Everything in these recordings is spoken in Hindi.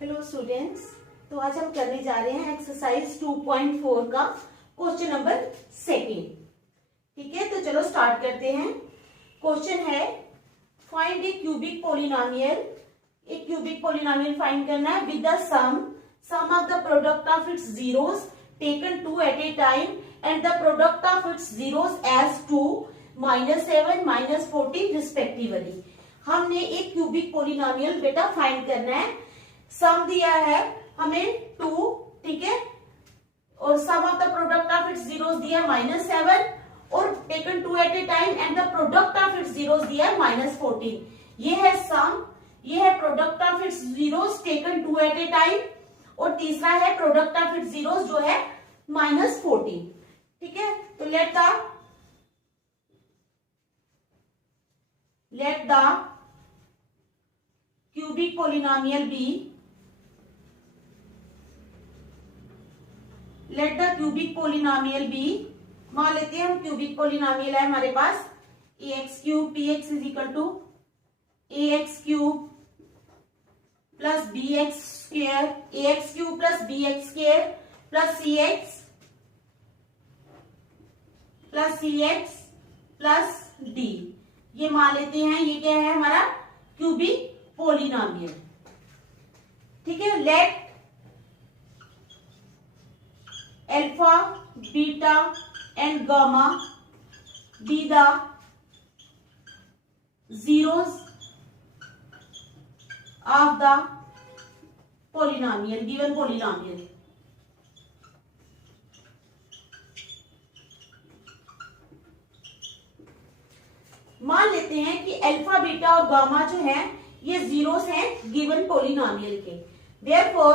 Hello students. तो आज हम करने जा रहे हैं एक्सरसाइज 2.4 का क्वेश्चन नंबर 2। ठीक है, तो चलो स्टार्ट करते हैं। क्वेश्चन है फाइंड ए क्यूबिक पोलिनोमियल। एक क्यूबिक पोलिनोमियल फाइंड करना है with the sum of the product of its zeros taken 2 at a time and the product of its zeros as 2, -7, -14 respectively. हमने एक क्यूबिक पोलिनोमियल बेटा फाइंड करना है। सम दिया है हमें 2, ठीक है, और sum of the product of its zeros दिया -7 और taken 2 at a time and the product of its zeros दिया है -14। ये है सम, ये है product of its zeros taken 2 at a time और तीसरा है प्रोडक्ट ऑफ इट्स जीरोस जो है -14। ठीक है, तो let the cubic polynomial be, let the cubic polynomial be, मान लेते हैं हम क्यूबिक पोलिनोमियल है हमारे पास ax cube px is equal to ax cube plus bx square, ax cube plus bx square plus cx plus d। ये मान लेते हैं ये क्या है हमारा क्यूबिक पोलिनोमियल। ठीक है, let alpha beta and gamma be the zeros of the polynomial, given polynomial. मान लेते हैं कि अल्फा बीटा और गामा जो है ये जीरोस हैं गिवन पोलिनोमियल के। Therefore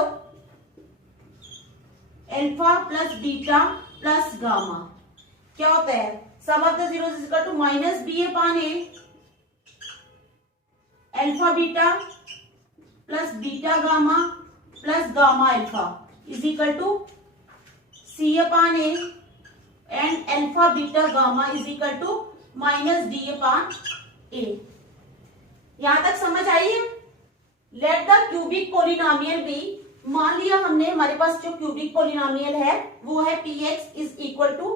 alpha plus beta plus gamma क्या होता है, sum of the zeros is equal to -b upon a, alpha beta plus beta gamma plus gamma alpha is equal to c upon a and alpha beta gamma is equal to -d upon a। यहां तक समझ आई है? Let the cubic polynomial be, मान लिया हमने हमारे पास जो क्यूबिक पोलिनोमियल है वो है px is equal to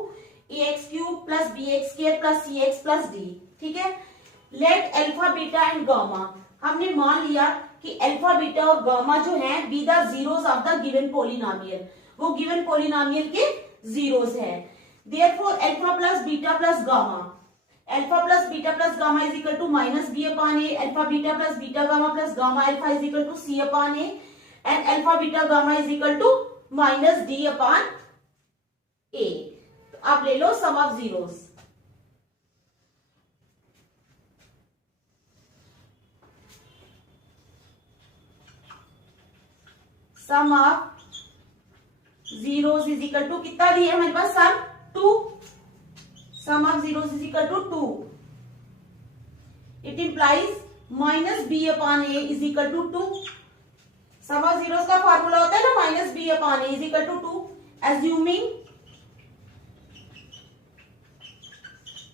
ax cube plus bx square plus cx plus d। ठीक है, let alpha beta and gamma, हमने मान लिया कि अल्फा बीटा और गामा जो है be the zeros of the given polynomial, वो गिवन पोलिनोमियल के जीरोस है। Therefore alpha plus beta plus gamma, alpha plus beta plus gamma is equal to -b upon a, alpha beta plus beta gamma plus gamma alpha is equal to c upon a and alpha beta gamma is equal to -d upon a। तो आप ले लो sum of zeros. Sum of zeros is equal to कितना दिया है हमारे पास, सम 2, sum of zeros is equal to 2. It implies -b upon a is equal to 2. Sum of zeros का फॉर्मूला होता है ना -b upon a is equal to 2. Assuming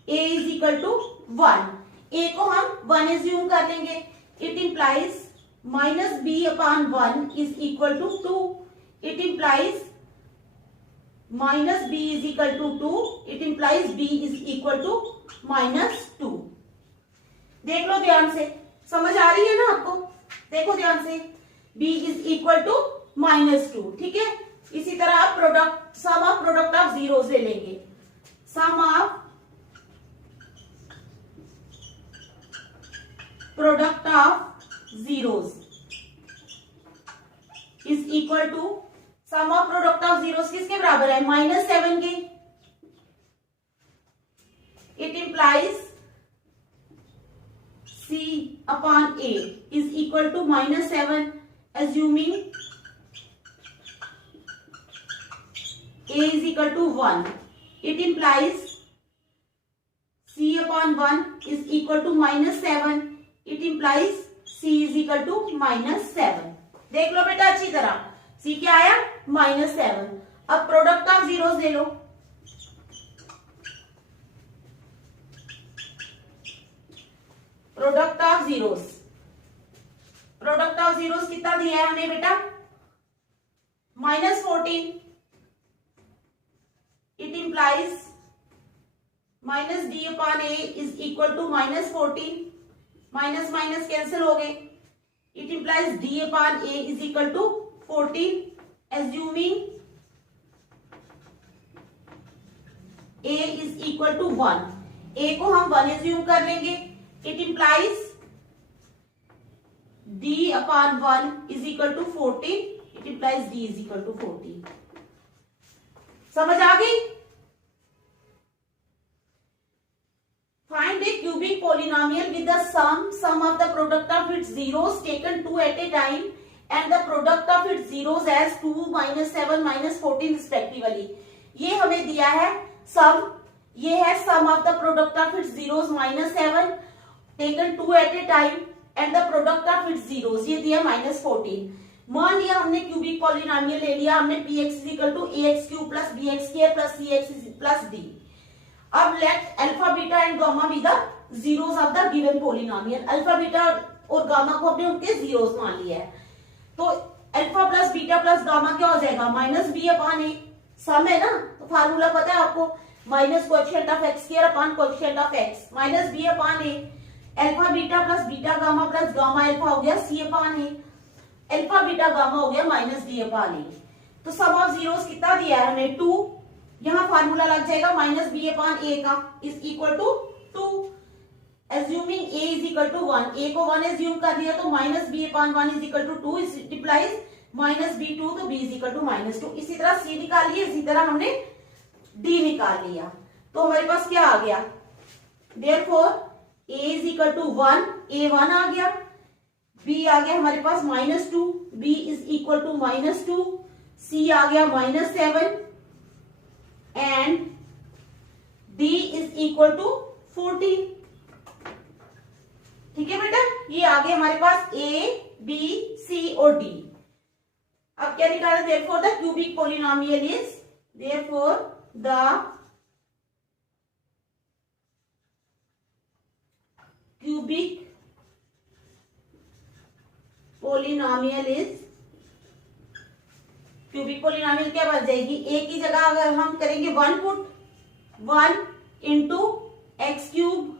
a is equal to 1. a को हम 1 assume कर लेंगे। It implies -b upon 1 is equal to 2. It implies -b is equal to 2, it implies b is equal to -2। देख लो ध्यान से, समझ आ रही है ना आपको? देखो ध्यान से, b is equal to -2। ठीक है, इसी तरह आप sum of product of zeros ले लेंगे। Sum of product of zeros is equal to, sum of product of zeros किसके बराबर है, -7 के। It implies c upon a is equal to -7 assuming a is equal to 1। It implies c upon 1 is equal to -7। It implies c is equal to -7। देख लो बेटा अच्छी तरह, c क्या आया -7। अब प्रोडक्ट ऑफ जीरोस ले लो। Product of zeros, product of zeros कितना दिया है हमें बेटा -14, it implies minus d upon a is equal to -14, minus minus cancel हो गए, it implies d upon a is equal to 14, assuming a is equal to 1, a को हम 1 एज्यूम कर लेंगे, it implies d upon 1 is equal to 14, it implies d is equal to 14। समझ आ गई? Find a cubic polynomial with the sum of the product of its zeros taken 2 at a time and the product of its zeros as 2, -7, -14 respectively. ये हमें दिया है सम, ये है sum of the product of its zeros -7 taken 2 at a time and the product of its zeros, ये दिया -14। मान लिया हमने क्यूबिक पॉलिनोमियल ले लिया हमने px is equal to ax³ plus bx² plus cx plus d। अब let alpha beta and gamma be the zeros of the given polynomial. Alpha beta और गामा को हमने उनके जीरोस मान लिया है, तो alpha plus beta plus gamma क्या हो जाएगा -b अपॉन a, सम है ना, तो फार्मूला पता है आपको, minus coefficient of x² upon coefficient of x, -b upon a, alpha beta plus beta gamma plus gamma alpha हो गया c upon a, alpha beta gamma हो गया -d अपॉन a। तो सम ऑफ जीरोस कितना दिया है हमें 2, यहां फार्मूला लग जाएगा -b अपॉन a का is equal to 2, assuming a is equal to 1, a को 1 एज्यूम कर दिया तो -b upon 1 is equal to 2, it implies -b2 तो b इज इक्वल टू -2। इसी तरह c निकाल लिया, इसी तरह हमने d निकाल लिया, तो हमारे पास क्या आ गया, therefore a is equal to 1, a1 आ गया, b आ गया हमारे पास -2, b is equal to -2, c आ गया -7 and d is equal to 14। ठीक है बेटा, ये आ गया हमारे पास a, b, c और d। अब क्या निकाला, therefore the cubic polynomial is, therefore the cubic polynomial is, cubic polynomial क्या बन जाएगी, a की जगह अगर हम करेंगे 1 put, 1 into x³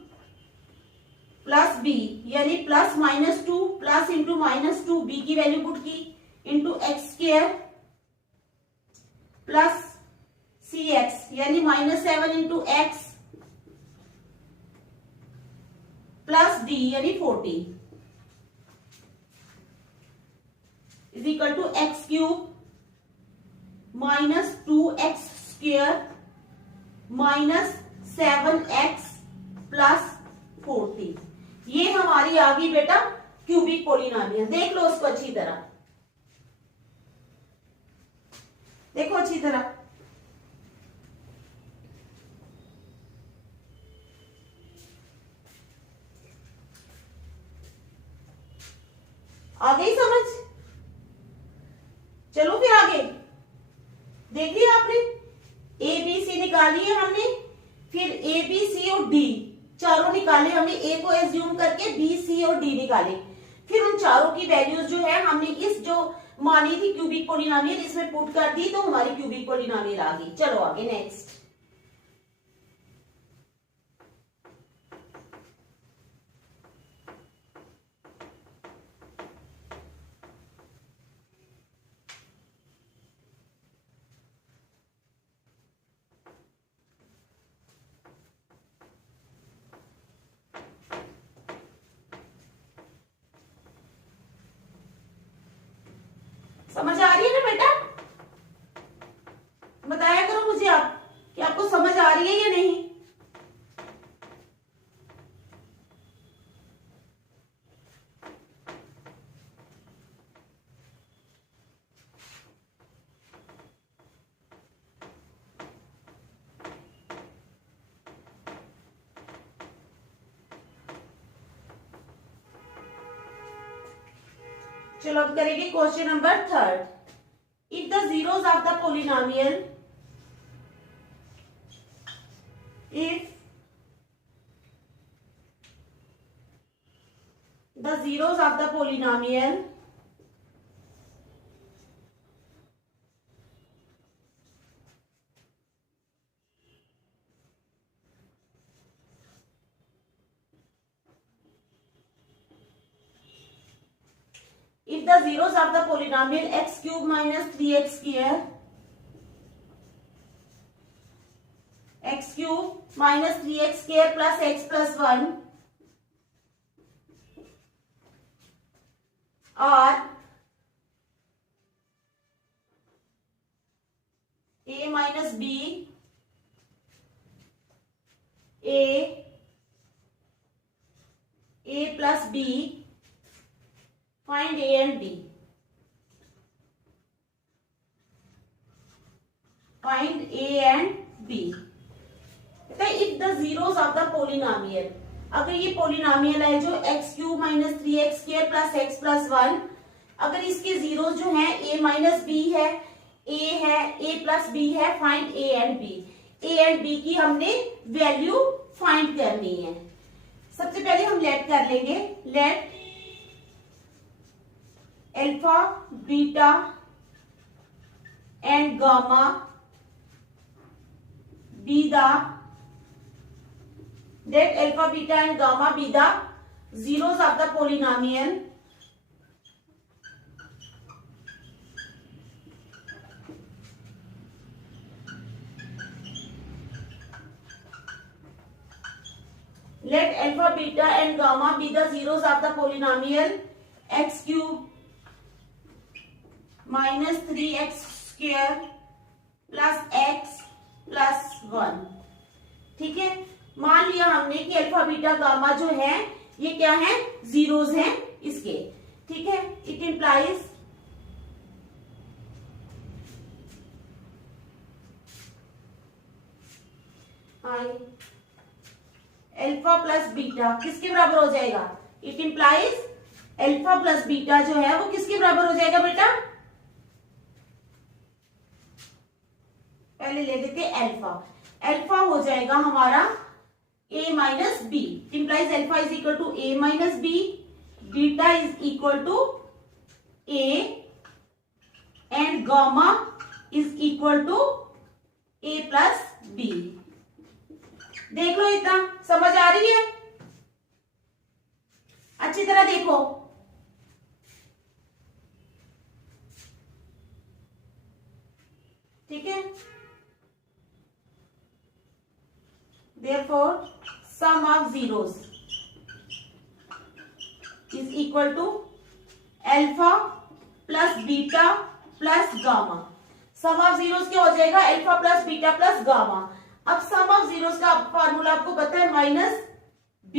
plus b, यानी प्लस -2 प्लस इंटू -2, b की वैल्यू पुट की, इंटू x² प्लस cx, यानी -7 इंटू x प्लस d यानी 14 is equal to x³ -2x² -7x plus 14। ये हमारी आ गई बेटा क्यूबिक पॉलिनोमियल। देख लो उसको अच्छी तरह, देखो अच्छी तरह, आ गई समझ? चलो फिर आगे देख लिया आपने, ए बी सी निकाली है हमने, फिर ए बी सी और डी चारों निकाले हमने, ए को एज्यूम करके बी सी और डी निकाले, फिर उन चारों की वैल्यूज जो है हमने इस जो मानी थी क्यूबिक पॉलिनोमियल इसमें पुट कर दी, तो हमारी क्यूबिक पॉलिनोमियल आ गई। चलो आगे नेक्स्ट, समझ आ रही है ना बेटा? बताया करो मुझे आप कि आपको समझ आ रही है या नहीं। चलो अब करेंगे question number 3। If the zeros of the polynomial, if the zeros of the polynomial if the zeros of the polynomial x cube minus 3x square, x cube minus 3x square plus x plus 1 or a minus b, a plus b, find a and b. Find a and b. If the zeros of the polynomial, अगर ये पोलिनोमियल है जो x cube minus 3x square plus x plus 1, अगर इसके जीरो जो हैं a माइनस बी है, a है, a प्लस बी है, find a and b. a and b की हमने वैल्यू फाइंड करनी है. सबसे पहले हम लेट कर लेंगे. Late alpha beta and gamma be the, let alpha beta and gamma be the zeros of the polynomial let alpha beta and gamma be the zeros of the polynomial x cube minus 3x square plus x plus 1. ठीक है, मान लिया हमने कि अल्फा बीटा गामा जो है ये क्या है, जीरोस हैं इसके. ठीक है, it implies alpha plus beta किसके बराबर हो जाएगा. It implies alpha plus beta जो है वो किसके बराबर हो जाएगा बेटा. पहले ले देते अल्फा. अल्फा हो जाएगा हमारा a minus b. Implies alpha is equal to a minus b, beta is equal to a and gamma is equal to a plus b. देख लो, इतना समझ आ रही है. अच्छी तरह देखो. ठीक है, therefore sum of zeros is equal to alpha plus beta plus gamma. sum of zeros क्या हो जाएगा, alpha plus beta plus gamma. अब sum of zeros का फॉर्मूला आपको पता है, minus b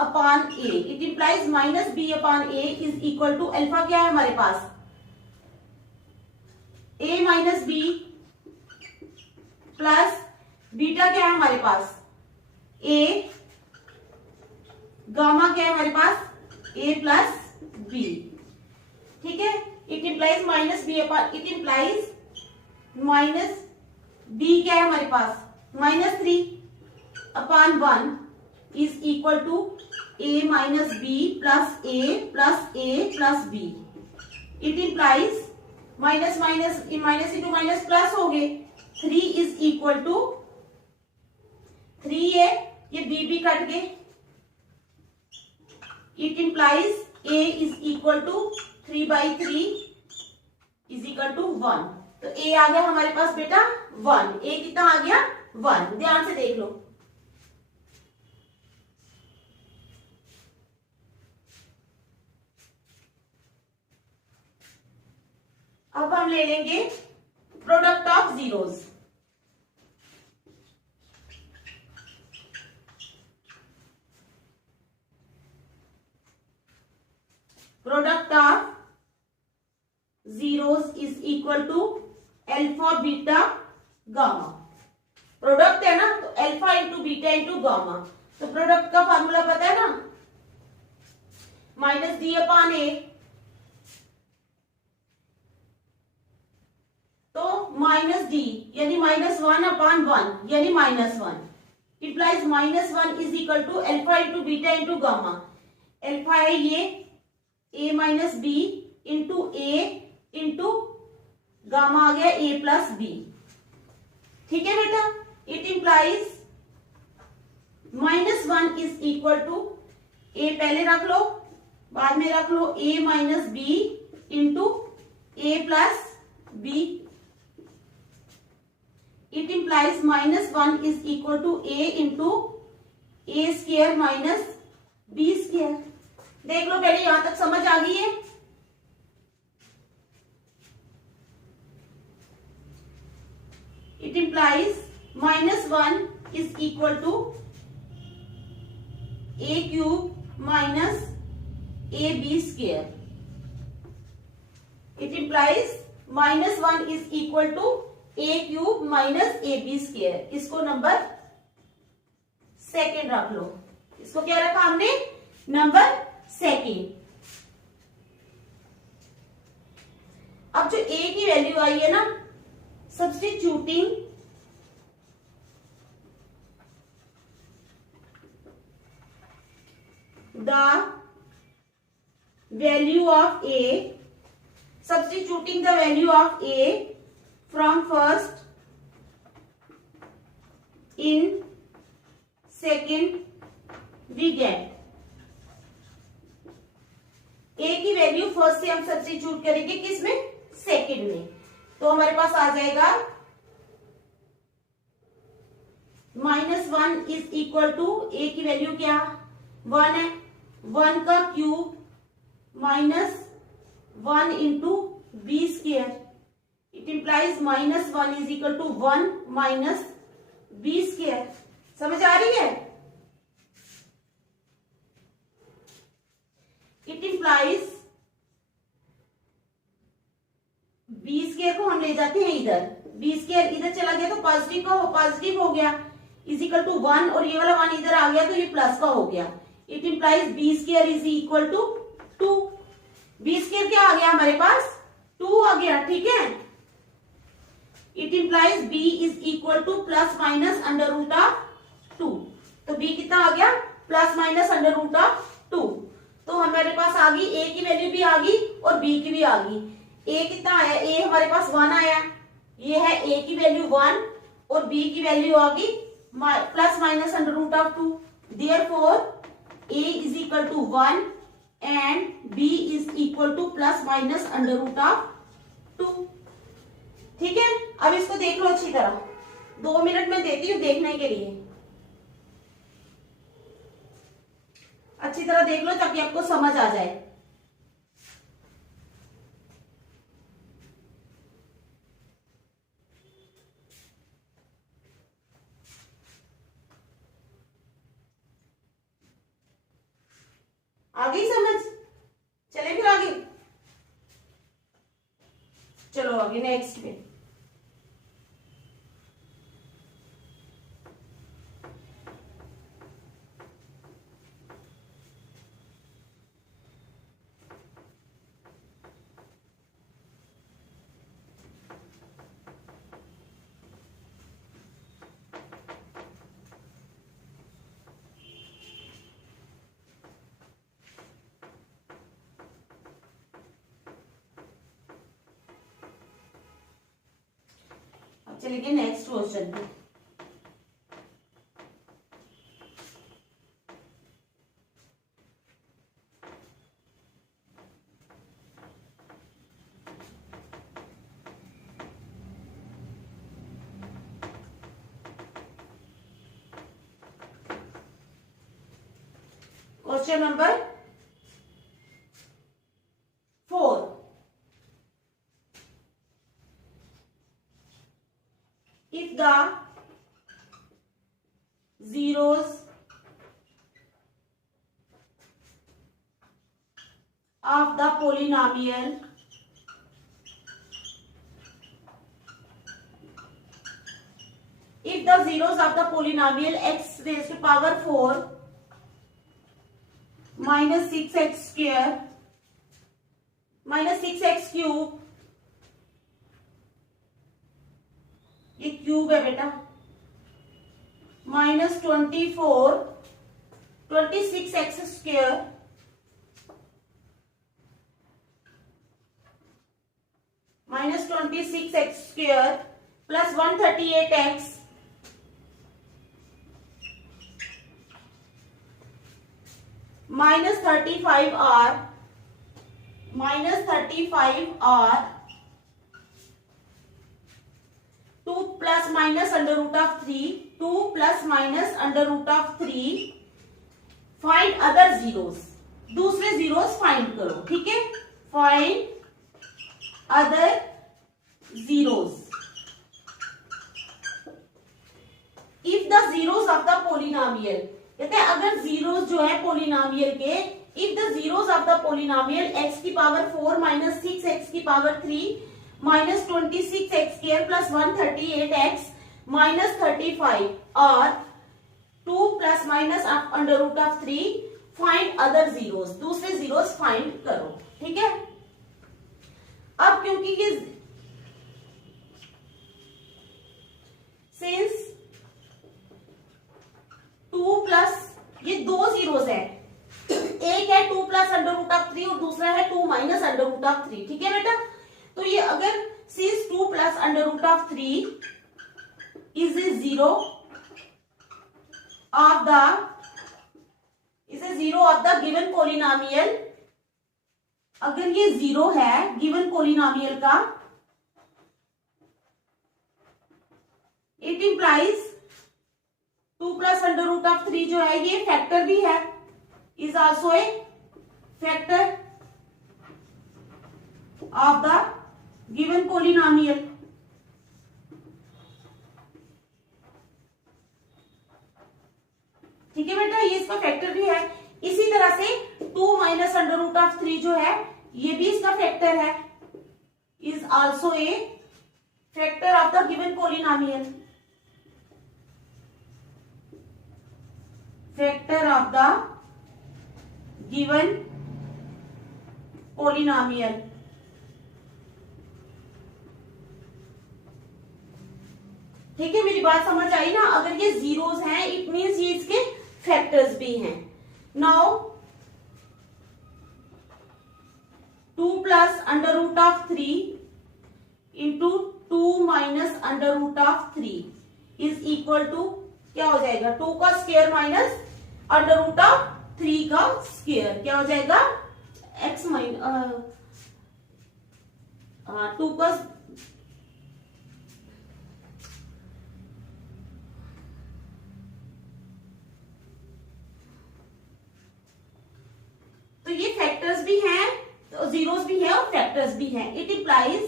upon a. It implies minus b upon a is equal to alpha क्या है हमारे पास, a minus b plus beta क्या है हमारे पास, a, गामा क्या है हमारे पास, a प्लस b. ठीक है, it implies minus b upon, it implies minus b क्या है हमारे पास, minus 3 upon 1 is equal to a minus b plus a plus b. It implies minus minus into minus plus हो गए. 3 इज इक्वल टू 3 है, ये b कट गए. It implies a is equal to 3/3 is equal to 1. तो a आ गया हमारे पास बेटा 1. a कितना आ गया 1. ध्यान से देख लो. अब हम ले लेंगे product of zeros. Product of zeros is equal to alpha beta gamma. Product है ना, तो alpha into beta into gamma. तो प्रोडक्ट का फॉर्मूला पता है ना, माइनस डी अपॉन ए. तो माइनस डी यानी माइनस 1 अपॉन 1 यानी minus 1. Implies minus 1 is equal to alpha into beta into gamma. Alpha है ये a minus b into a into gamma आ गया a प्लस बी. ठीक है बेटा, it implies minus 1 is equal to a पहले रख लो, बाद में रख लो a minus b into a plus b. It implies -1 is equal to a into a square minus b square. देख लो, पहले यहां तक समझ आ गई है? It implies -1 is equal to a cube minus ab square. It implies -1 is equal to a cube minus ab square. इसको नंबर सेकेंड रख लो. इसको क्या रखा हमने? Number second. अब जो a की वैल्यू आई है ना, substituting the value of a, substituting the value of a from first in second, we get a की वैल्यू फर्स्ट से हम सब्स्टिट्यूट करेंगे किसमें? सेकंड में. तो हमारे पास आ जाएगा -1 इज इक्वल टू a की वैल्यू क्या? 1 है. 1 का cube minus 1 into b square. It implies -1 is equal to 1 minus b square. समझ आ रही है? इट इंप्लाइज बी स्क्वायर को हम ले जाते हैं इधर. बी स्क्वायर इधर चला गया तो पॉजिटिव का पॉजिटिव हो गया, इज इक्वल टू 1, और ये वाला 1 इधर आ गया तो ये प्लस का हो गया. It implies b square is equal to 2. B square क्या आ गया हमारे पास? 2 आ गया. ठीक है. It implies b is equal to plus minus under root of 2. तो बी कितना आ गया? Plus minus under root of 2. तो हमारे पास आ गई ए की वैल्यू भी आ गई और बी की भी आ गई. ए कितना आया? ए हमारे पास 1 आया. ये है ए की वैल्यू 1 और बी की वैल्यू आ गई plus minus under root of 2. Therefore a is equal to 1 and b is equal to plus minus under root of 2. ठीक है. अब इसको देख लो अच्छी तरह. 2 मिनट में देती हूँ देखने के लिए. अच्छी तरह देख लो ताकि आपको समझ आ जाए. आ गई समझ? चले फिर आगे. चलो आगे नेक्स्ट पे. चलिए नेक्स्ट क्वेश्चन पे. Question number 4. If the zeros of the polynomial x raised to power 4 minus 6x square minus 6x cube, ये क्यूब है बेटा, minus 26x square minus 26x square plus 138x minus 35r -35 और 2 plus minus under root of 3, 2 plus minus under root of 3, find other zeros, दूसरे जीरोस फाइंड करो, ठीक है। Find other zeros if the zeros of the polynomial, कहते हैं अगर जीरोस जो है पोलिनोमियल के, if the zeros of the polynomial x की पावर 4 माइनस 6 x की power 3 minus 26 x square plus 138x minus 35 और 2 plus minus under root of 3, find other zeros, दूसरे जीरोस फाइंड करो, ठीक है। अब क्योंकि ये सिंस 2 प्लस, ये दो जीरोस है, एक है 2 प्लस अंडर रूट ऑफ 3 और दूसरा है 2 माइनस अंडर रूट ऑफ 3, ठीक है बेटा। तो ये अगर since 2 plus under root of 3 is a zero of the, is a zero of the given polynomial, अगर ये जीरो है गिवन पोलिनोमियल का, it implies 2 plus under root of 3 जो है ये फैक्टर भी है, is also a factor of the given polynomial, ठीक है बेटा, ये इसका फैक्टर भी है। इसी तरह से 2 माइनस अंडर रूट ऑफ 3 जो है ये भी इसका फैक्टर है, is also a factor of the given polynomial, factor of the given polynomial. ठीक है, मेरी बात समझ आई ना। अगर ये जीरोस हैं इट मीन्स ये इसके फैक्टर्स भी हैं। Now 2 plus under root of 3 into 2 minus under root of 3 is equal to क्या हो जाएगा, 2 का square minus under root of 3 का स्क्वायर, क्या हो जाएगा x माइनस 2 का, तो ये फैक्टर्स भी हैं, तो जीरोस भी है और फैक्टर्स भी हैं। It implies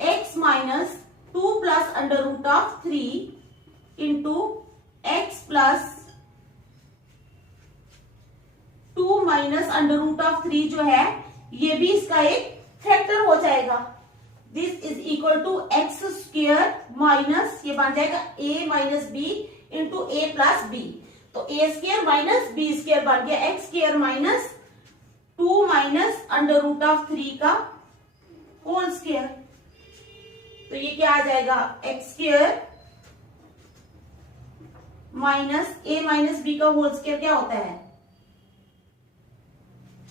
x minus 2 plus under root of 3 into x plus 2 minus under root of 3 जो है ये भी इसका एक फैक्टर हो जाएगा। This is equal to x square minus, ये बन जाएगा a minus b into a plus b, तो a square minus b square बन गया x square minus 2 minus under root of 3 का होल स्क्वायर। तो ये क्या आ जाएगा, x square minus a minus b का होल स्क्वायर क्या होता है,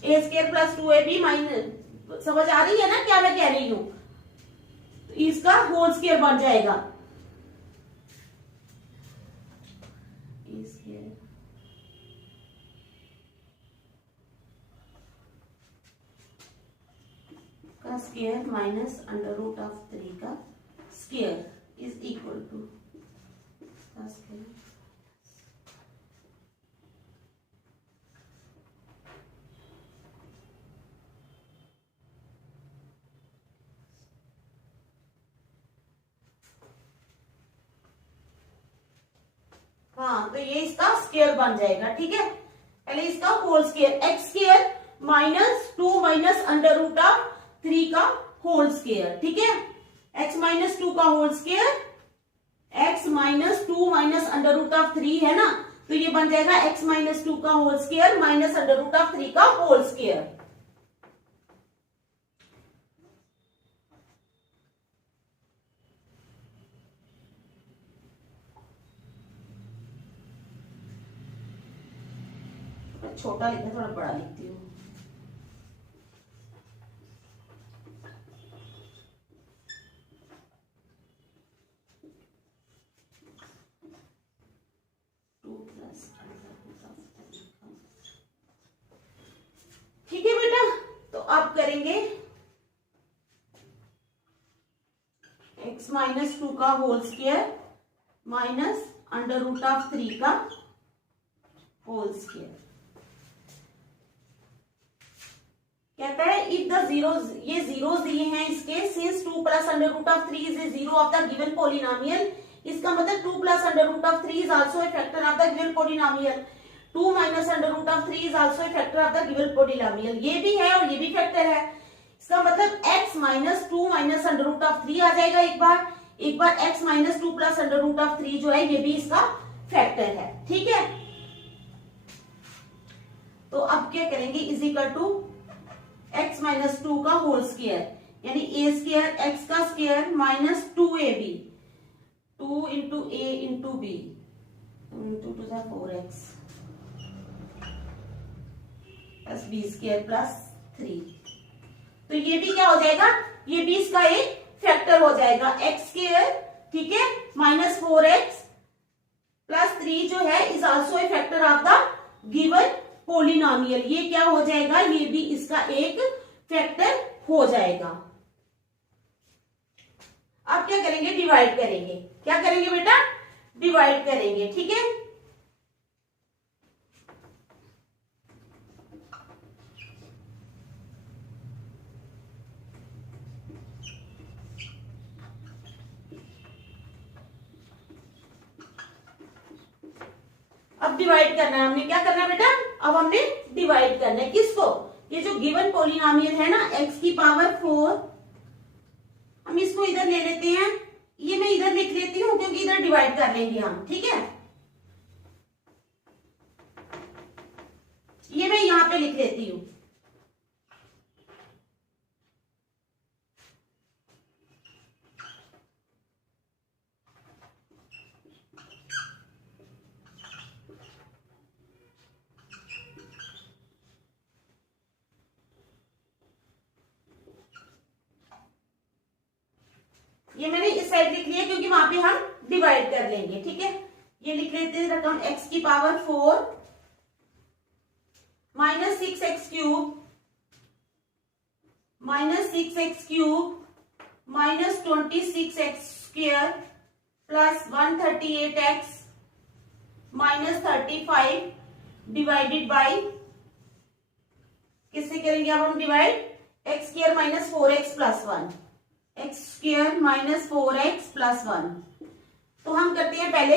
ए स्क्वायर प्लस 2ab माइनस, समझ आ रही है ना क्या मैं कह रही हूं, तो इसका होल स्क्वायर बन जाएगा ए स्क्वायर का square minus under root of 3 का स्क्वायर इज इक्वल टू का स्क्वायर। हाँ, तो ये इसका स्क्वायर बन जाएगा, ठीक है। पहले इसका whole square, x square minus 2 minus under root of 3 का होल स्क्वायर, ठीक है। x माइनस 2 का whole square, x minus 2 minus under root of 3 है ना, तो ये बन जाएगा x माइनस 2 का whole square minus under root of 3 का होल स्क्वायर। छोटा लिखा, थोड़ा बड़ा लिखती हूँ। ठीक है बेटा, तो आप करेंगे x माइनस 2 का whole square minus under root of 3 का होल स्क्वायर। कहता है इफ द जीरोज, ये जीरोज दिए हैं इसके, since 2 plus under root of 3 is a zero of the given polynomial, इसका मतलब 2 plus under root of 3 is also a factor of the given polynomial, 2 minus under root of 3 is also a factor of the given polynomial. ये भी है और ये भी फैक्टर है, इसका मतलब x minus 2 minus under root of 3 आ जाएगा एक बार x minus 2 plus under root of 3 जो है ये भी इसका फैक्टर है। ठीक है, तो अब क्या करेंगे, is equal to x minus 2 का होल स्क्वायर, यानी ए स्क्वायर एक्स का square minus 2ab, 2 into a into b, 2 into 2 = 4x plus b square plus 3। तो ये भी क्या हो जाएगा, ये भी इसका एक फैक्टर हो जाएगा, एक्स स्क्वायर, ठीक है, माइनस 4x प्लस 3 जो है is also a factor of the given polynomial. ये क्या हो जाएगा, ये भी इसका एक फैक्टर हो जाएगा। अब क्या करेंगे, डिवाइड करेंगे। क्या करेंगे बेटा, डिवाइड करेंगे। ठीक है, अब डिवाइड करना है हमने, क्या करना है बेटा, अब हमने डिवाइड करना है किसको, ये जो गिवन पॉलिनोमियल है ना x की पावर 4, हम इसको इधर ले लेते हैं, ये मैं इधर लिख लेती हूँ क्योंकि इधर डिवाइड कर लेंगे हम। ठीक है, ये मैं यहां पे लिख लेती हूँ। ये मैंने इस साइड लिख लिया क्योंकि वहां पे हम डिवाइड कर लेंगे। ठीक है, ये लिख लेते हैं रकम x की power 4 minus 6x cube minus 6x cube minus 26x square plus 138x minus 35 divided by, किससे करेंगे अब हम divide, x square minus 4x plus 1, x square minus 4x plus 1। तो हम करते हैं पहले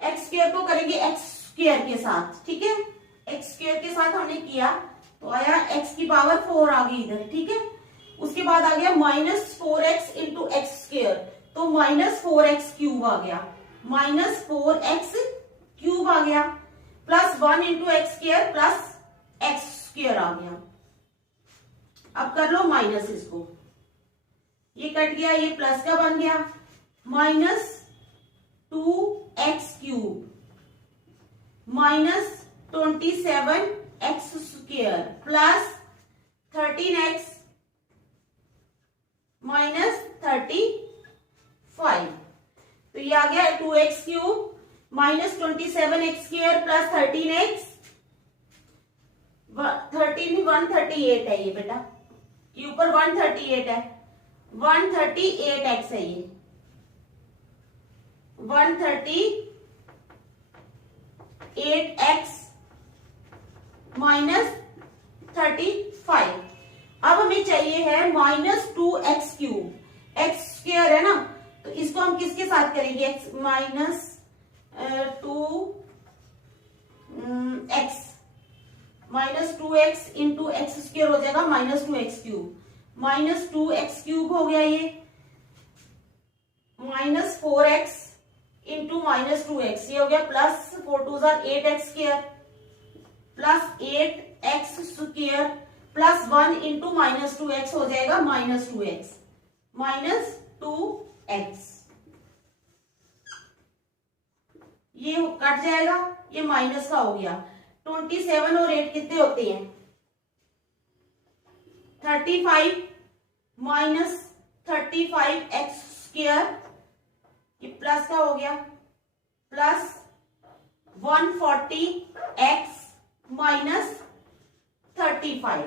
एक्स स्क्वायर को करेंगे एक्स स्क्वायर के साथ। ठीक है, एक्स स्क्वायर के साथ हमने किया तो आया x की पावर 4 आ गई इधर। ठीक है, उसके बाद आ गया minus 4x into x square, तो माइनस 4x क्यूब आ गया, माइनस 4x क्यूब आ गया, plus 1 into x square plus x square आ गया। अब कर लो माइनस, इसको ये कट गया, ये प्लस का बन गया, minus 2x cube minus 27x square plus 13x minus 35। तो ये आ गया 2x cube minus 27x square plus 13x, 138 है ये बेटा, ये ऊपर 138 है, 138x है ये, 138x माइनस 35। अब हमें चाहिए है minus 2x cube, x square है ना, तो इसको हम किसके साथ करेंगे, x minus 2x minus 2x into x square हो जाएगा minus 2x cube, minus 2x cube हो गया, ये minus 4x into minus 2x, ये हो गया plus 4 2 8x square plus 8x square plus 1 into minus 2x हो जाएगा माइनस 2x, माइनस 2x, ये कट जाएगा, ये माइनस का हो गया। 27 और 8 कितने होते हैं, 35 माइनस 35x स्क्वायर, ये प्लस का हो गया, प्लस 140x माइनस 35।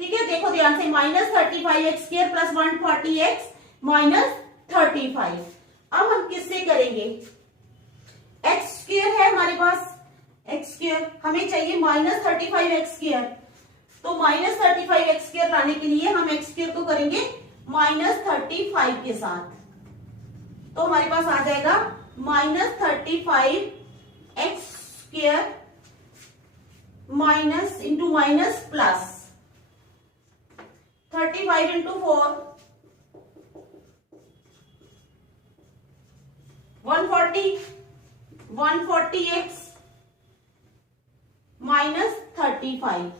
ठीक है, देखो ध्यान से, -35x² प्लस 140x माइनस 35। अब हम किससे करेंगे, x² है हमारे पास, x², हमें चाहिए -35x²। तो -35x² लाने के लिए हम x² को करेंगे -35 के साथ, तो हमारे पास आ जाएगा -35x² minus into minus plus 35 into 4 140x minus 35।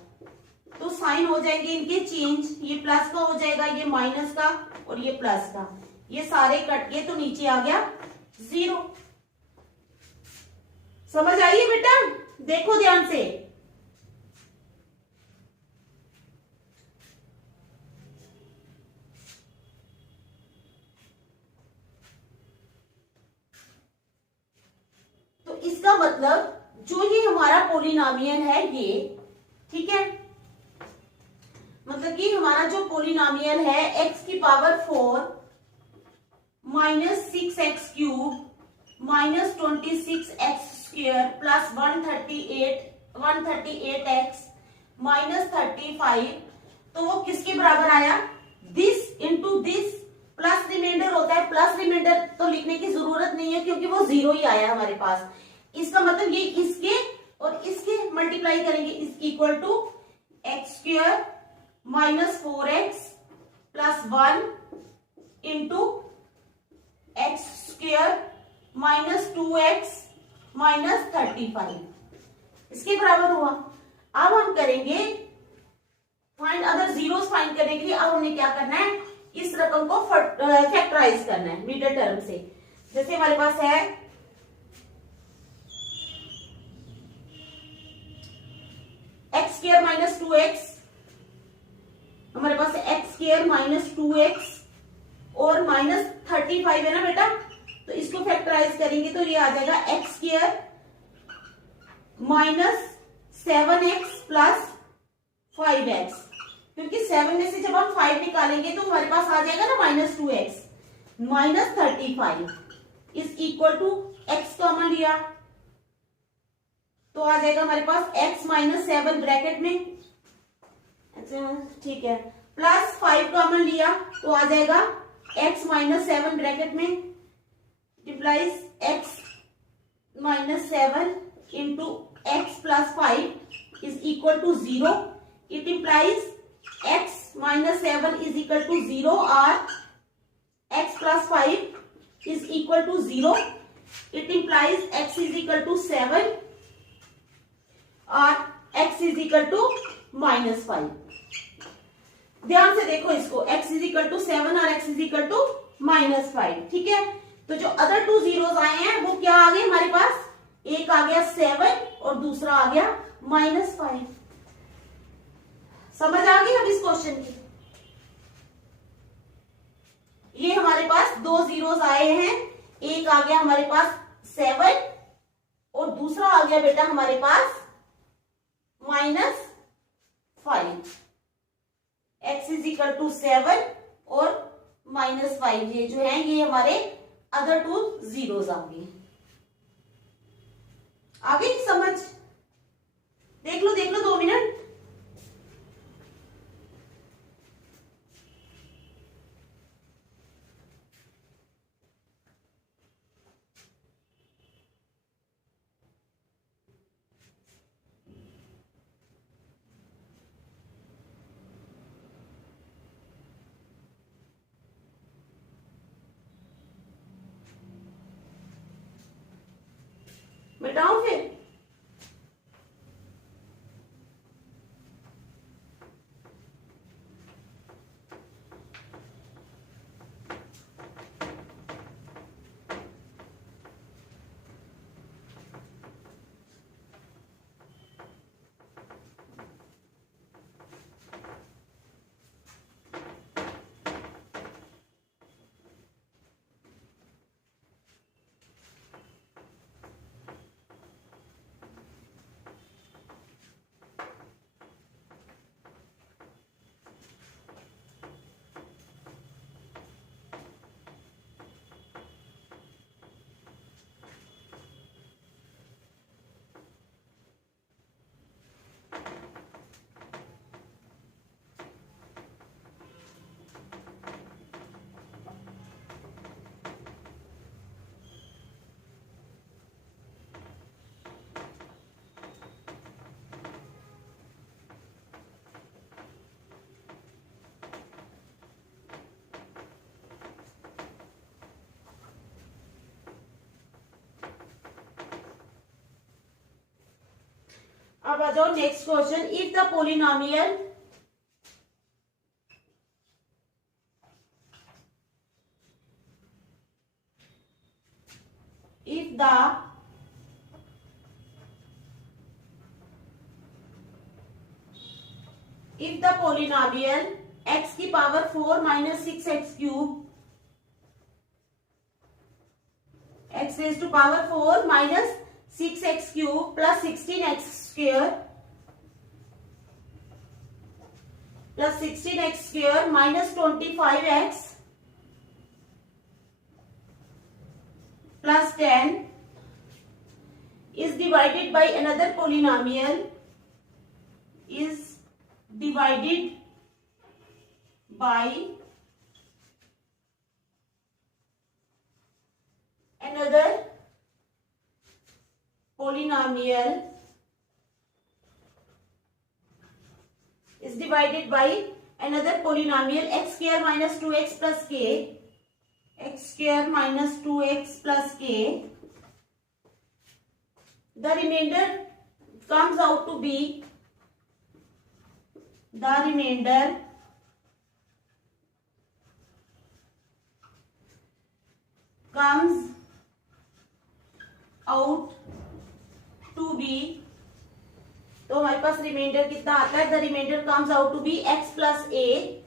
तो साइन हो जाएंगे इनके चेंज, ये प्लस का हो जाएगा, ये माइनस का और ये प्लस का, ये सारे कट गए तो नीचे आ गया 0। समझ आइए बेटा, देखो ध्यान से, तो इसका मतलब जो ये हमारा पोलिनोमियल है ये, ठीक है, मतलब कि हमारा जो पोलिनोमियल है x की power 4 -6x³ minus 26x² plus 138x minus 35, तो वो किसके बराबर आया, this into this plus remainder होता है, प्लस रिमाइंडर तो लिखने की जरूरत नहीं है क्योंकि वो 0 ही आया हमारे पास। इसका मतलब ये इसके और इसके मल्टीप्लाई करेंगे, is equal to x² minus 4x plus 1 into x² minus 2x minus 35, इसके बराबर हुआ। अब हम करेंगे फाइंड अदर जीरोस, फाइंड करने के लिए अब हमें क्या करना है, इस रकम को फैक्टराइज करना है मिडिल टर्म से। जैसे हमारे पास है x² माइनस 2x, हमारे पास x² माइनस 2x और माइनस 35 है ना बेटा, तो इसको फैक्टराइज करेंगे तो ये आ जाएगा x² minus 7x plus 5x, क्योंकि 7 में से जब हम 5 निकालेंगे तो हमारे पास आ जाएगा ना -2x minus 35 is equal to x common लिया तो आ जाएगा हमारे पास x माइनस 7 ब्रैकेट में, ठीक है, प्लस 5 कॉमन लिया तो आ जाएगा x माइनस 7 ब्रैकेट में, implies x minus 7 into x plus 5 is equal to 0। It implies x minus 7 is equal to 0 और x plus 5 is equal to 0। It implies x is equal to 7 और x इज इक्वल टू -5। ध्यान से देखो इसको, x इज इक्वल टू 7 और x इज इक्वल टू -5, ठीक है। तो जो अदर टू जीरोस आए हैं वो क्या आ गए हमारे पास, एक आ गया 7 और दूसरा आ गया -5। समझ आ गई अब इस क्वेश्चन की, ये हमारे पास दो जीरोस आए हैं, एक आ गया हमारे पास 7 और दूसरा आ गया बेटा हमारे पास -5। x इज इक्वल टू 7 और -5, ये जो है ये हमारे अदर टू जीरोस आ गए। आगे समझ, देख लो 2 मिनट। मिटाओ फिर, अब आ जाओ next question. If the polynomial if the polynomial x की power 4 minus 6x cube x raise to power 4 minus 6x cube plus 16x square plus 16x square minus 25x plus 10 is divided by another polynomial is divided by another polynomial is divided by another polynomial x square minus 2x plus k x square minus 2x plus k. The remainder comes out to be तो हमारे पास रिमाइंडर कितना आता है? The remainder comes out to be x plus a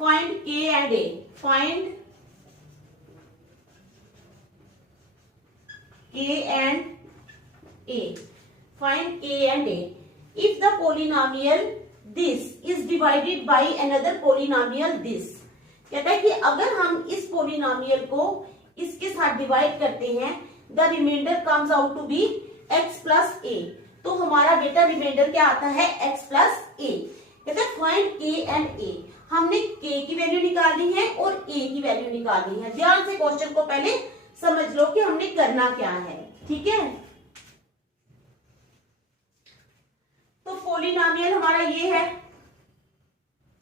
Find k and a. Find k and a. Find k and a. If the polynomial this is divided by another polynomial this. कहता है कि अगर हम इस पोलिनोमियल को इसके साथ डिवाइड करते हैं, the remainder comes out to be x plus a. तो हमारा बेटा रिमाइंडर क्या आता है? x plus a. कहता है फाइंड k एंड a. हमने k की वैल्यू निकालनी है और a की वैल्यू निकालनी है। ध्यान से क्वेश्चन को पहले समझ लो कि हमने करना क्या है। ठीक है, तो पोलिनोमियल हमारा ये है।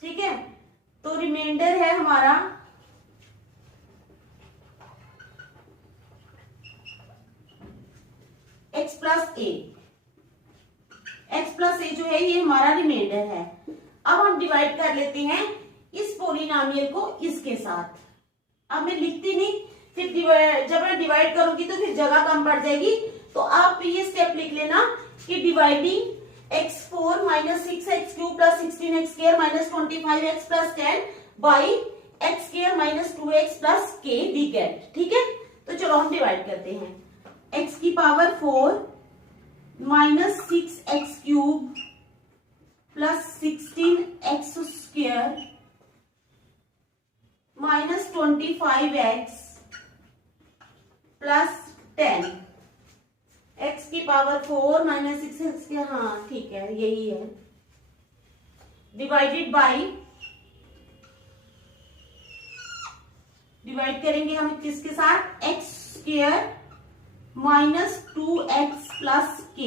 ठीक है, तो रिमाइंडर है हमारा x plus a। x plus a जो है ये हमारा रिमाइंडर है। अब हम डिवाइड कर लेते हैं इस पोलिनोमियल को इसके साथ। अब मैं लिखती नहीं, फिर जब मैं डिवाइड करूंगी तो फिर जगह कम पड़ जाएगी। तो आप ये स्टेप लिख लेना कि dividing x4 minus 6x cube plus 16x square minus 25x plus 10 by x square minus 2x plus k we get. ठीक है, तो चलो हम डिवाइड करते हैं। x की power 4 minus 6x cube plus 16x square minus 25x plus 10 x की पावर 4 माइनस 6x के, हाँ ठीक है यही है, डिवाइडेड बाई, डिवाइड करेंगे हम किसके साथ? x square minus 2x plus k,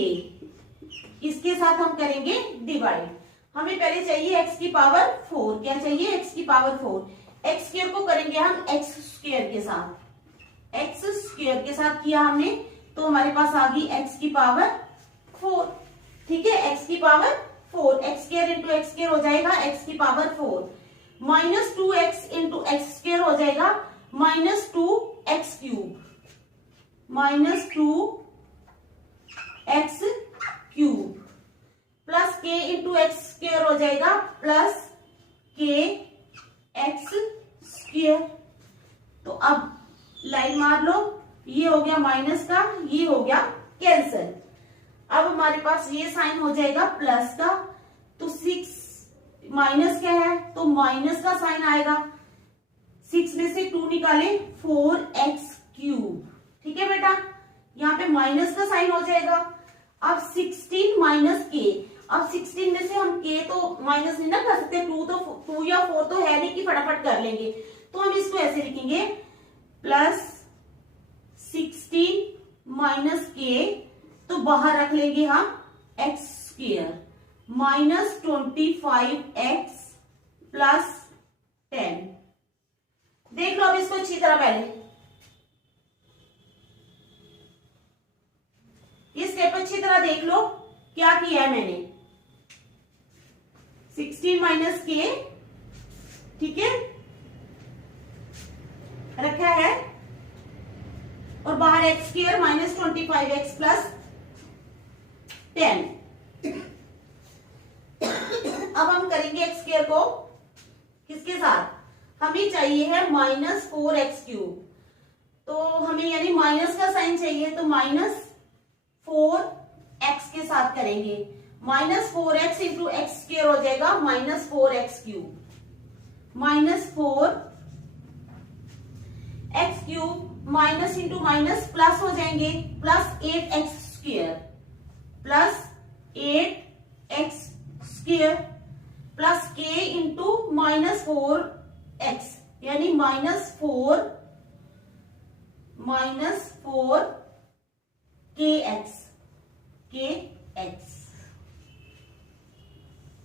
इसके साथ हम करेंगे डिवाइड। हमें पहले चाहिए x की पावर 4। क्या चाहिए? x की पावर 4। x स्क्वायर को करेंगे हम x स्क्वायर के साथ। x स्क्वायर के साथ किया हमने तो हमारे पास आ गई x की पावर 4। ठीक है, x की power 4, x square into x square हो जाएगा x की power 4 minus 2x into x square हो जाएगा minus 2x cube minus 2x cube plus k into x square हो जाएगा प्लस k एक्स स्क्वायर। तो अब लाइन मार लो, ये हो गया माइनस का, ये हो गया कैंसिल। अब हमारे पास ये साइन हो जाएगा प्लस का, तो 6 माइनस क्या है तो माइनस का साइन आएगा। 6 में से 2 निकाले 4x क्यूब। ठीक है बेटा, यहाँ पे माइनस का साइन हो जाएगा। अब 16 माइनस k, अब 16 में से हम k तो माइनस नहीं ना कर सकते, 2 या 4 तो है नहीं कि फटाफट कर लेंगे, तो हम इसको ऐसे लिखेंगे प्लस 16 माइनस k, तो बाहर रख लेंगे हम x square minus 25x plus 10। देख लो अब इसको अच्छी तरह पहले, अच्छी तरह देख लो क्या किया है मैंने। 16 माइनस के, ठीक है, रखा है, और बाहर x square minus 25x plus 10। अब हम करेंगे एक्स स्क्वायर को किसके साथ, हमें चाहिए है माइनस 4x क्यूब, तो हमें यानी माइनस का साइन चाहिए, तो माइनस 4x के साथ करेंगे। Minus 4x into x square हो जाएगा minus 4x cube, minus 4x cube, minus into minus plus हो जाएंगे, plus 8x square, plus 8x square, plus k into minus 4x, यानी माइनस 4 kx।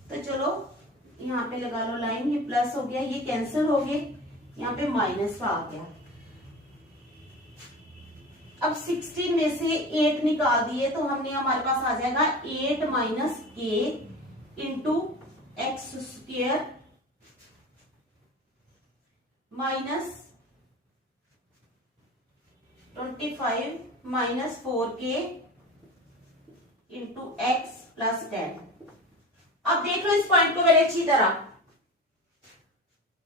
तो चलो यहाँ पे लगा लो लाइन, ये प्लस हो गया, ये कैंसिल हो गए, यहाँ पे माइनस का आ गया। अब 16 में से 8 निकाल दिए तो हमने, हमारे पास आ जाएगा 8 माइनस के into x square minus 25 minus 4k into x plus 10। अब देख लो इस पॉइंट को मेरे अच्छी तरह,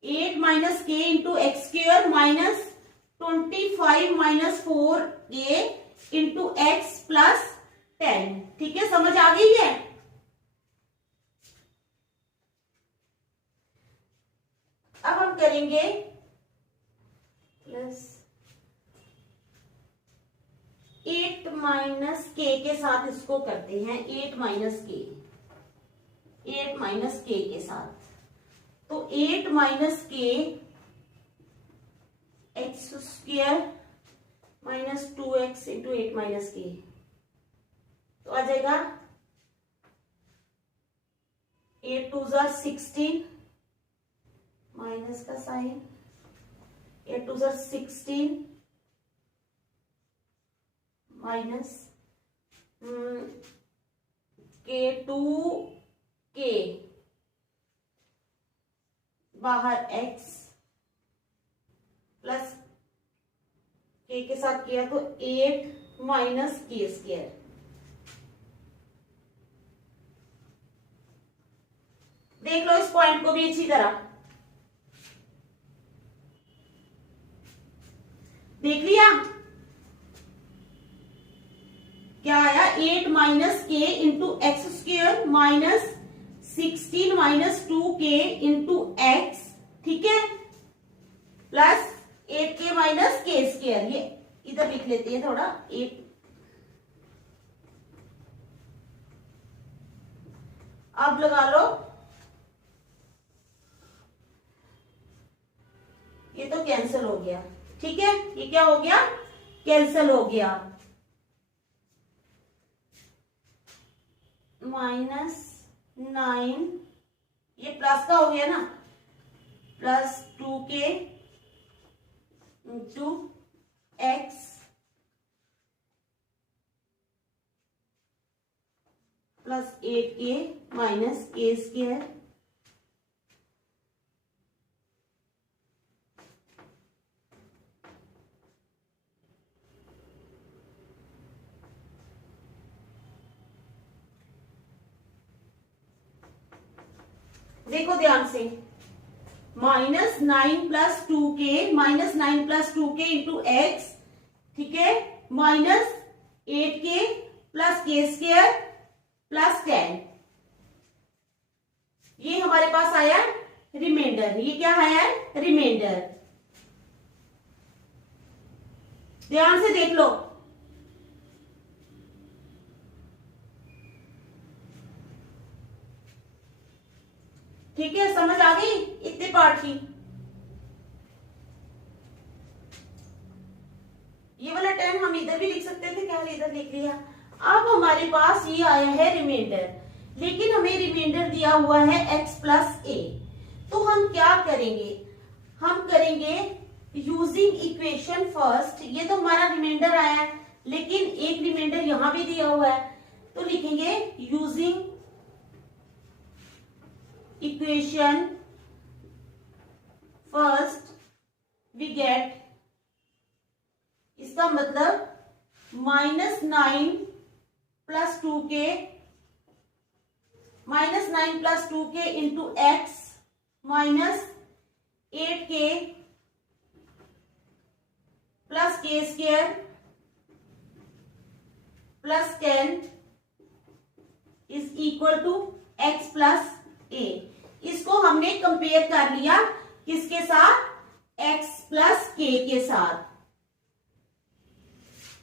8 माइनस के into x square minus 25 minus 4k into x plus 10। ठीक है, समझ आ गई है। अब हम करेंगे प्लस 8 माइनस के साथ इसको करते हैं, 8 माइनस के के साथ, तो 8 माइनस के x square minus 2x into 8 minus के, तो आ जाएगा 8 2 जार 16 माइनस का साइन, 8 2 जार 16 माइनस के 2k बाहर x प्लस k के साथ किया तो 8 माइनस के स्क्वायर। देख लो इस पॉइंट को भी अच्छी तरह, देख लिया क्या आया, 8 माइनस के into x square minus 16 minus 2k into x, ठीक है, प्लस 8k माइनस के स्क्वायर। ये इधर लिख लेते हैं थोड़ा, 8 अब लगा लो, ये तो कैंसिल हो गया, ठीक है, ये क्या हो गया, कैंसिल हो गया। माइनस 9, ये प्लस का हो गया ना, plus 2k into x plus 8k minus के स्क्वायर, देखो ध्यान से, minus 9 plus 2k minus 9 plus 2k into x, ठीक है, माइनस 8k प्लस के स्क्वायर प्लस 10। ये हमारे पास आया रिमाइंडर, ये क्या है, रिमाइंडर। ध्यान से देख लो, ठीक है, समझ आ गई इतने पार्ट की। ये वाला 10 हम इधर भी लिख सकते थे, क्या इधर लिख लिया। अब हमारे पास ये आया है रिमाइंडर, लेकिन हमें रिमाइंडर दिया हुआ है x प्लस ए, तो हम क्या करेंगे, हम करेंगे यूजिंग इक्वेशन फर्स्ट। ये तो हमारा रिमाइंडर आया है, लेकिन एक रिमाइंडर यहां भी दिया हुआ है, तो लिखेंगे using equation first we get, इसका मतलब -9 + 2k -9 + 2k into x minus 8k + k² + 10 is equal to x + a। इसको हमने कंपेयर कर लिया किसके साथ, x + k के साथ।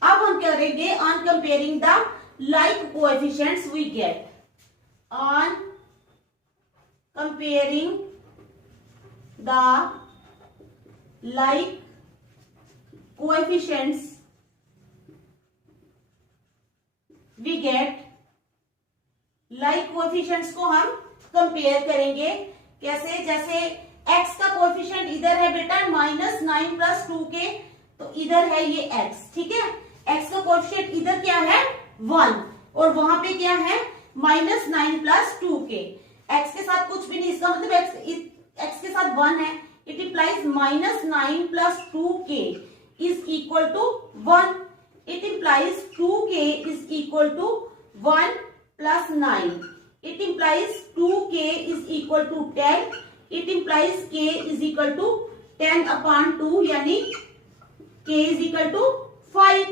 अब हम क्या करेंगे, on comparing the like coefficients we get, on comparing the like coefficients we get, like coefficients को हम कंपेयर करेंगे कैसे, जैसे x का कोएफिशिएंट इधर है बेटा -9 + 2k, तो इधर है ये x, ठीक है। x का कोएफिशिएंट इधर क्या है 1 और वहां पे क्या है -9 + 2k। x के साथ कुछ भी नहीं, इसका मतलब x के साथ 1 है, it implies -9 + 2k is equal to 1। It implies 2k is equal to 1 + 9। It implies 2k is equal to 10। It implies k is equal to 10/2 यानी k इज इक्वल टू 5।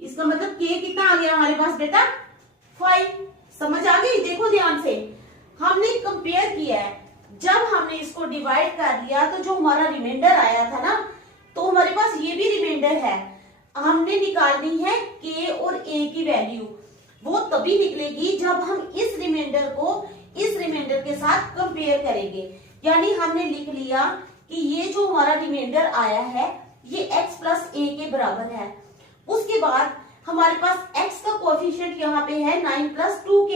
इसका मतलब k कितना आ गया हमारे पास बेटा 5। समझ आ गई, देखो ध्यान से हमने कंपेयर किया है, जब हमने इसको डिवाइड कर लिया तो जो हमारा रिमाइंडर आया था ना, तो हमारे पास ये भी रिमाइंडर है, हमने निकालनी है k और a की वैल्यू। वो तभी निकलेगी जब हम इस रिमाइंडर को इस रिमाइंडर के साथ कंपेयर करेंगे। यानी हमने लिख लिया कि ये जो हमारा रिमाइंडर आया है ये x + a के बराबर है। उसके बाद हमारे पास x का कोएफिशिएंट यहाँ पे है 9 + 2k,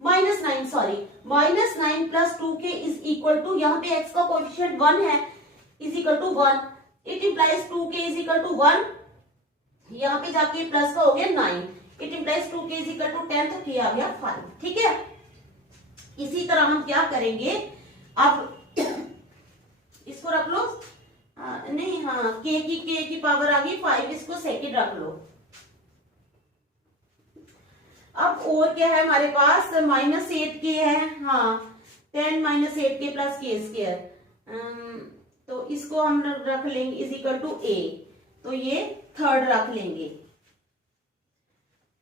-9 sorry -9 + 2k is equal to, यहाँ पे x का कोएफिशिएंट 1 है, is equal to 1। It implies 2k is equal to 1, यहाँ पे जाके प्लस का हो गया 9। It implies 2k is equal to 10, तो k आ गया 5, ठीक है। इसी तरह हम क्या करेंगे, अब इसको रख लो, नहीं हाँ k की पावर आ गई 5, इसको सेकंड रख लो। अब और क्या है हमारे पास, -8k है, हाँ 10 - 8k + k², तो इसको हम रख लेंगे इज इक्वल टू a, तो ये थर्ड रख लेंगे।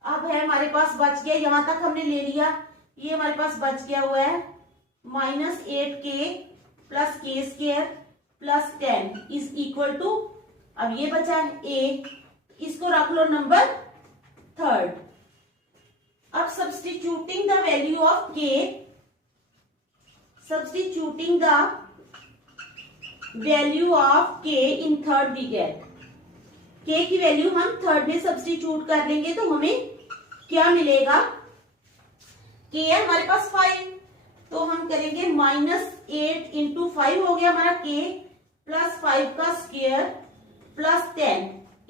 अब है हमारे पास बच गया, यहां तक हमने ले लिया, ये हमारे पास बच गया हुआ है -8k + k² + 10 is equal to, अब ये बचा है a, इसको रख लो नंबर थर्ड। अब substituting the value of k, substituting the value of k in third we get, k की वैल्यू हम थर्ड में सब्स्टिट्यूट कर लेंगे तो हमें क्या मिलेगा, k है हमारे पास 5, तो हम करेंगे -8 × 5 हो गया हमारा k + 5 का square + 10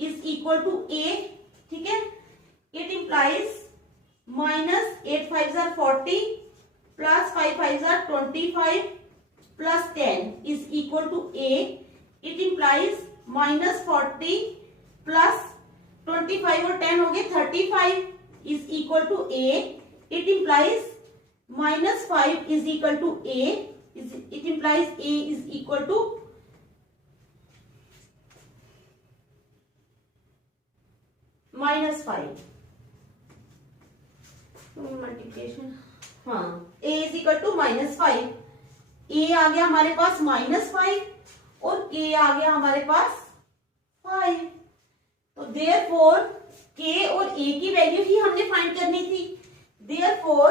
is equal to a, ठीक है। It implies -8 × 5 = 40 + 5 × 5 = 25 + 10 is equal to a। It implies -40 + 25 और 10 हो गए 35 is equal to a। It implies -5 is equal to a, it implies a is equal to -5 multiplication, हाँ a is equal to -5, a आ गया हमारे पास -5 और k आ गया हमारे पास 5, तो देयरफॉर k और a की वैल्यू ही हमने फाइंड करनी थी। Therefore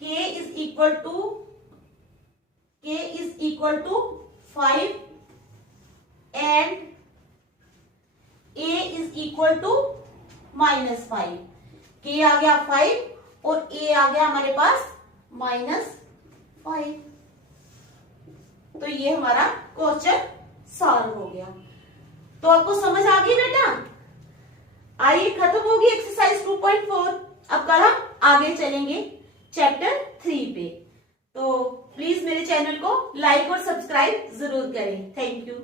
k is equal to 5 and a is equal to -5। k आ गया 5 और a आ गया हमारे पास -5, तो ये हमारा क्वेश्चन सॉल्व हो गया। तो आपको समझ आ गई बेटा। आइए खत्म होगी एक्सरसाइज 2.4। अब कल हम आगे चलेंगे चैप्टर 3 पे। तो प्लीज मेरे चैनल को लाइक और सब्सक्राइब जरूर करें। Thank you.